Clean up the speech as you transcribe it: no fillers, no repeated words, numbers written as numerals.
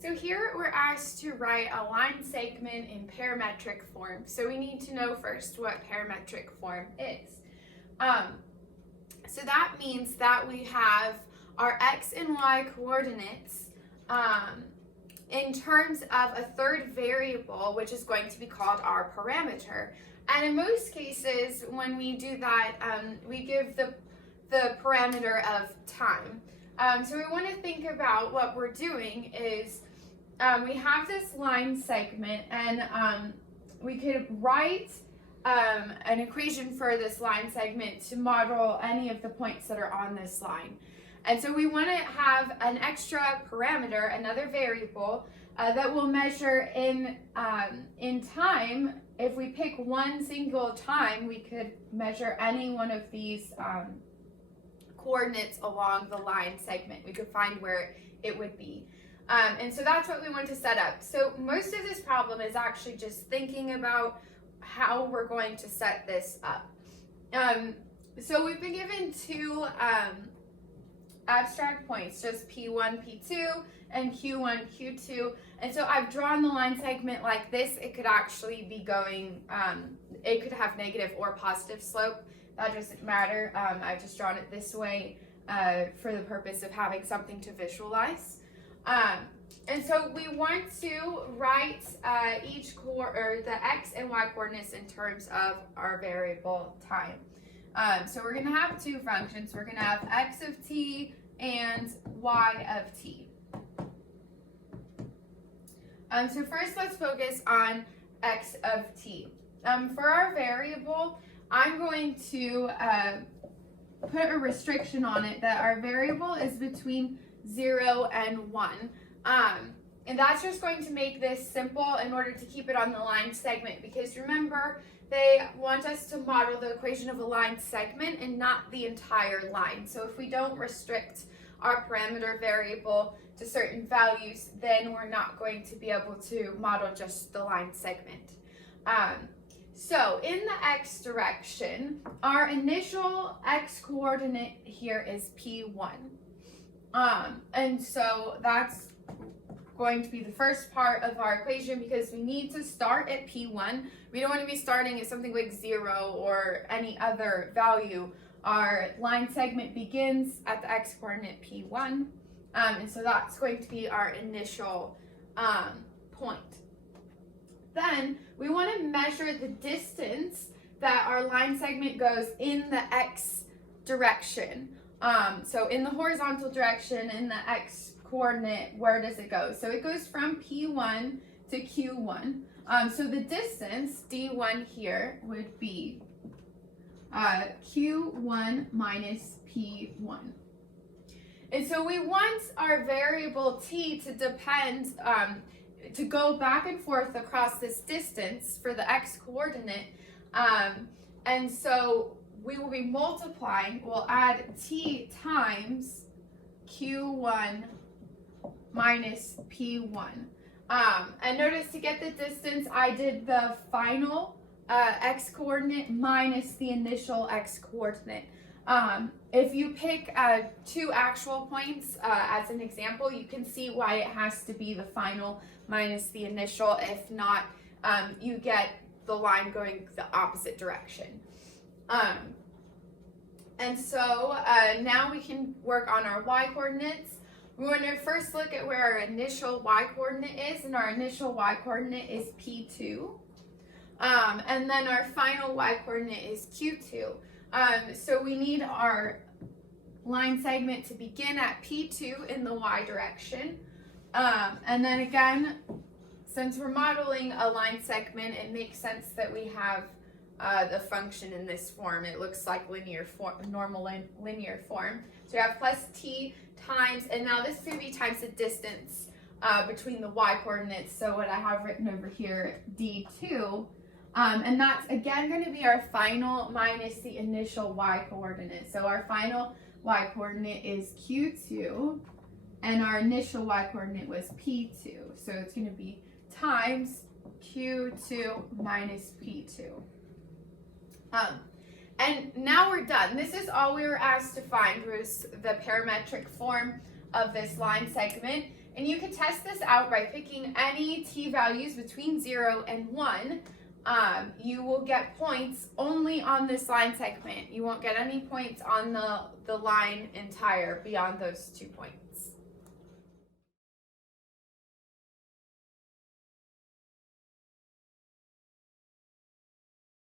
So here we're asked to write a line segment in parametric form. So we need to know first what parametric form is. So that means that we have our x and y coordinates in terms of a third variable, which is going to be called our parameter. And in most cases, when we do that, we give the parameter of time. So we want to think about what we're doing is we have this line segment, and we could write an equation for this line segment to model any of the points that are on this line. And so we want to have an extra parameter, another variable, that will measure in time. If we pick one single time, we could measure any one of these coordinates along the line segment. We could find where it would be. And so that's what we want to set up. So most of this problem is actually just thinking about how we're going to set this up. So we've been given two abstract points, just P1, P2, and Q1, Q2. And so I've drawn the line segment like this. It could actually be going, it could have negative or positive slope. That doesn't matter. I've just drawn it this way for the purpose of having something to visualize. And so we want to write the x and y coordinates in terms of our variable time. So we're going to have two functions. We're going to have x of t and y of t. So first let's focus on x of t. For our variable, I'm going to put a restriction on it that our variable is between 0 and 1. And that's just going to make this simple in order to keep it on the line segment, because remember, they want us to model the equation of a line segment and not the entire line. So if we don't restrict our parameter variable to certain values, then we're not going to be able to model just the line segment. So in the x direction, our initial x coordinate here is P1. And so that's going to be the first part of our equation, because we need to start at P1. We don't want to be starting at something like 0 or any other value. Our line segment begins at the x coordinate P1, and so that's going to be our initial point. Then we want to measure the distance that our line segment goes in the x direction. So in the horizontal direction, in the x coordinate, where does it go? So it goes from P1 to Q1. So the distance, D1 here, would be Q1 minus P1. And so we want our variable t to depend, to go back and forth across this distance for the x coordinate. And so we will be multiplying, we'll add t times Q1 minus P1. And notice, to get the distance, I did the final x coordinate minus the initial x coordinate. If you pick two actual points as an example, you can see why it has to be the final minus the initial. If not, you get the line going the opposite direction. And so now we can work on our y coordinates. We want to first look at where our initial y coordinate is, and our initial y coordinate is P2. And then our final y coordinate is Q2. So we need our line segment to begin at P2 in the y direction. And then again, since we're modeling a line segment, it makes sense that we have the function in this form. It looks like normal linear form. So we have plus t times, and now this is going to be times the distance between the y coordinates. So what I have written over here, D2, and that's again going to be our final minus the initial y coordinate. So our final y coordinate is Q2, and our initial y coordinate was P2. So it's going to be times Q2 minus P2. And now we're done. This is all we were asked to find, was the parametric form of this line segment. And you can test this out by picking any t values between 0 and 1. You will get points only on this line segment. You won't get any points on the line entire beyond those 2 points.